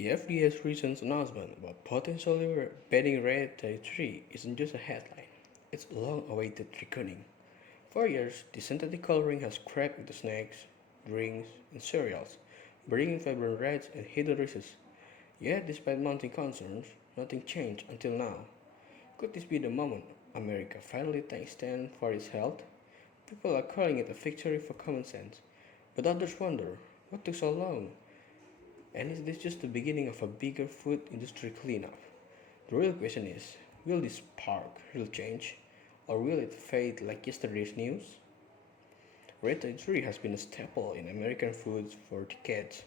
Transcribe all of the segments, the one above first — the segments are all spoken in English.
The FDA's recent announcement about potentially banning red dye 3 isn't just a headline, it's a long awaited reckoning. For years, the synthetic coloring has crept into snacks, drinks, and cereals, bringing vibrant reds and hidden races. Yet, despite mounting concerns, nothing changed until now. Could this be the moment America finally takes stand for its health? People are calling it a victory for common sense, but others wonder what took so long. And is this just the beginning of a bigger food industry cleanup? The real question is, will this spark real change? Or will it fade like yesterday's news? Red Tide 3 has been a staple in American foods for decades,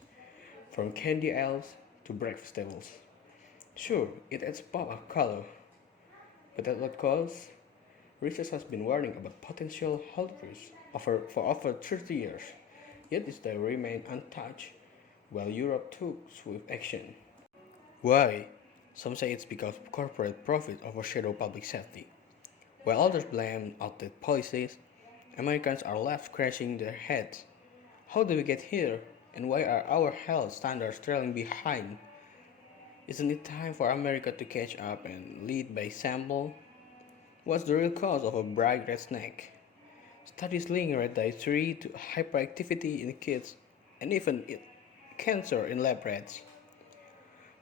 from candy aisles to breakfast tables. Sure, it adds pop of color, but at what cost? Research has been warning about potential health risks for over 30 years, yet they remain untouched, while Europe took swift action. Why? Some say it's because corporate profit overshadow public safety. While others blame outdated policies, Americans are left scratching their heads. How did we get here? And why are our health standards trailing behind? Isn't it time for America to catch up and lead by example? What's the real cause of a bright red snack? Studies link red dye 3 to hyperactivity in kids and even cancer in lab rats.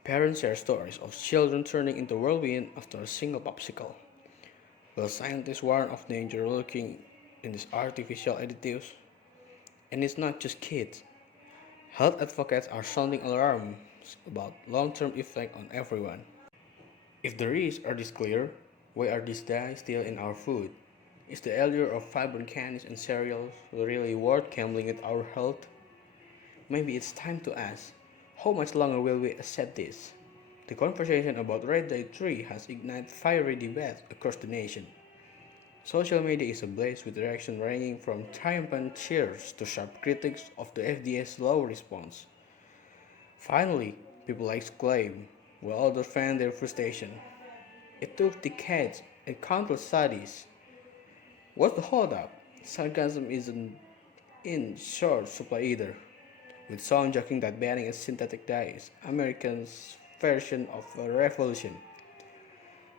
Parents share stories of children turning into whirlwind after a single popsicle. Will scientists warn of danger lurking in these artificial additives? And it's not just kids. Health advocates are sounding alarms about long-term effects on everyone. If the risks are this clear, why are these dyes still in our food? Is the allure of vibrant candies and cereals really worth gambling with our health? Maybe it's time to ask, how much longer will we accept this? The conversation about Red Dye 3 has ignited fiery debates across the nation. Social media is ablaze with reactions ranging from triumphant cheers to sharp critics of the FDA's slow response. Finally, people exclaim, while others fan their frustration. It took decades and countless studies. What's the holdup? Sarcasm isn't in short supply either, with some joking that banning a synthetic dye is Americans' version of a revolution.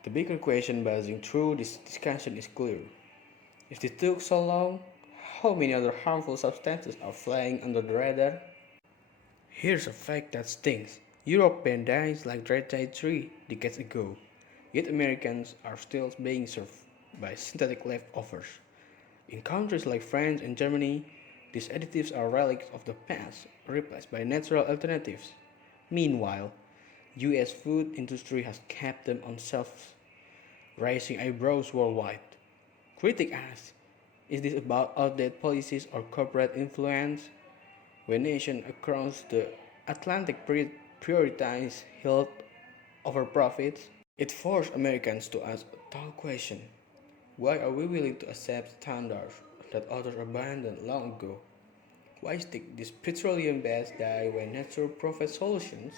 The bigger question buzzing through this discussion is clear. If this took so long, how many other harmful substances are flying under the radar? Here's a fact that stings. Europe banned dyes like red dye 3 decades ago, yet Americans are still being served by synthetic leftovers. In countries like France and Germany, these additives are relics of the past, replaced by natural alternatives. Meanwhile, US food industry has kept them on shelves, raising eyebrows worldwide. Critics ask, is this about outdated policies or corporate influence? When nations across the Atlantic prioritize health over profits, it forced Americans to ask a tough question. Why are we willing to accept standards that others abandoned long ago? Why stick this petroleum-based dye when natural profit solutions,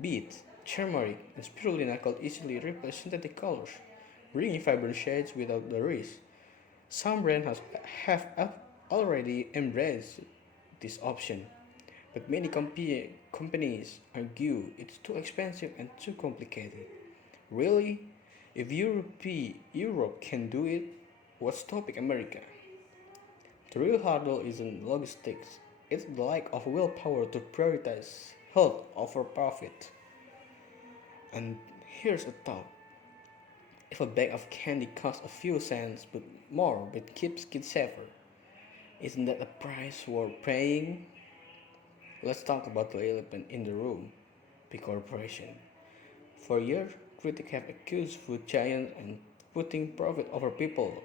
beet, turmeric, and spirulina could easily replace synthetic colors, bringing vibrant shades without the risk? Some brands have already embraced this option, but many companies argue it's too expensive and too complicated. Really? If Europe can do it, what's stopping America? The real hurdle isn't logistics, it's the lack of willpower to prioritize health over profit. And here's a thought. If a bag of candy costs a few cents but more but keeps kids safer, isn't that a price worth paying? Let's talk about the elephant in the room, big corporation. For years, critics have accused food giants and putting profit over people,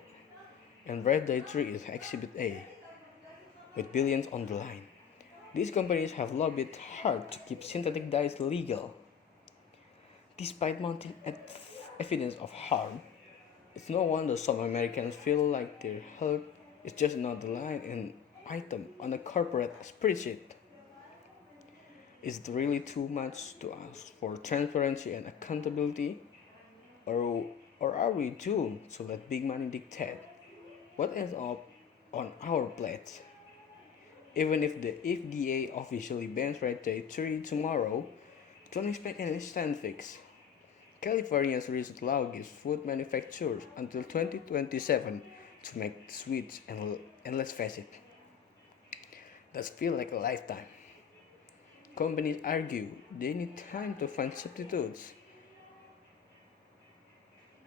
and Red Day 3 is Exhibit A, with billions on the line. These companies have lobbied hard to keep synthetic dyes legal. Despite mounting evidence of harm, it's no wonder some Americans feel like their health is just another line and item on a corporate spreadsheet. Is it really too much to ask for transparency and accountability? Or, or are we doomed to let big money dictate what ends up on our plates? Even if the FDA officially bans Red Day 3 tomorrow, Don't expect an instant fix. California's recent law gives food manufacturers until 2027 to make the switch, and let's face it, that feels like a lifetime. Companies argue they need time to find substitutes,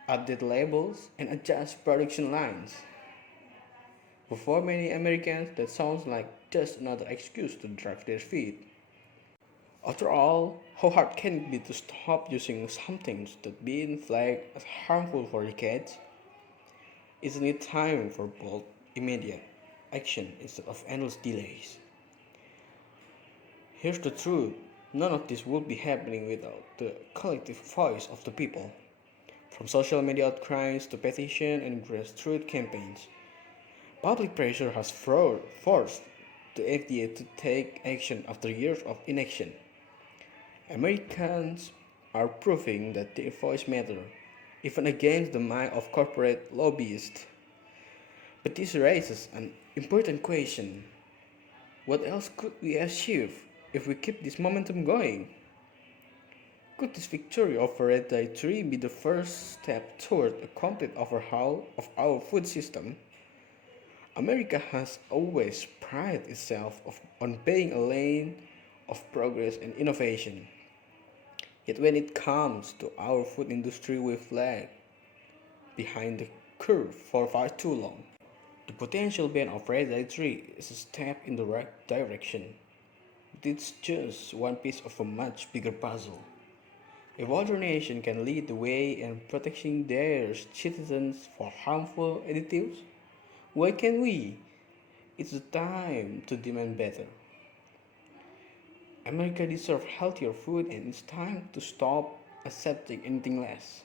update labels, and adjust production lines. But for many Americans, that sounds like just another excuse to drag their feet. After all, how hard can it be to stop using something that's been flagged as harmful for decades? Isn't it time for bold, immediate action instead of endless delays? Here's the truth, none of this would be happening without the collective voice of the people. From social media outcries to petition and grassroots campaigns, public pressure has forced the FDA to take action after years of inaction. Americans are proving that their voice matters, even against the might of corporate lobbyists. But this raises an important question. What else could we achieve if we keep this momentum going? Could this victory over Red Tide 3 be the first step toward a complete overhaul of our food system? America has always prided itself on being a lane of progress and innovation. Yet when it comes to our food industry, we've lagged behind the curve for far too long. The potential ban of Red Tide 3 is a step in the right direction, but it's just one piece of a much bigger puzzle. If other nations can lead the way in protecting their citizens from harmful additives, why can't we? It's the time to demand better. America deserves healthier food and it's time to stop accepting anything less.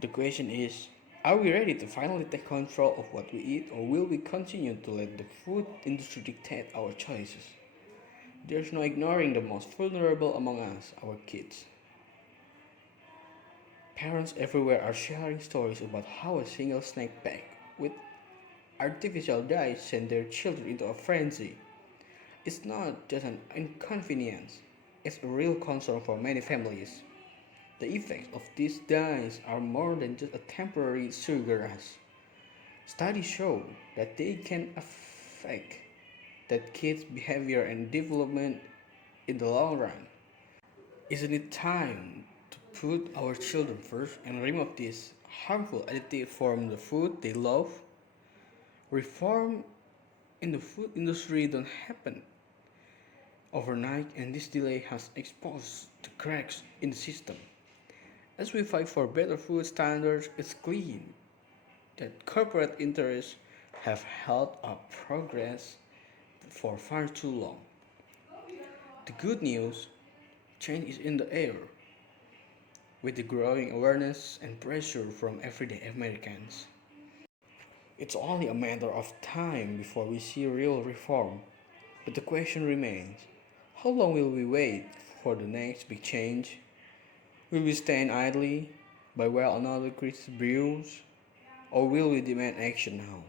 The question is, are we ready to finally take control of what we eat or will we continue to let the food industry dictate our choices? There's no ignoring the most vulnerable among us, our kids. Parents everywhere are sharing stories about how a single snack pack with artificial dyes sent their children into a frenzy. It's not just an inconvenience, it's a real concern for many families. The effects of these dyes are more than just a temporary sugar rush. Studies show that they can affect that kids' behavior and development in the long run. Isn't it time to put our children first and remove this harmful additive from the food they love? Reform in the food industry don't happen overnight and this delay has exposed the cracks in the system. As we fight for better food standards, it's clear that corporate interests have held up progress for far too long. The good news, change is in the air, with the growing awareness and pressure from everyday Americans. It's only a matter of time before we see real reform, but the question remains, how long will we wait for the next big change? Will we stand idly by while another crisis brews, or will we demand action now?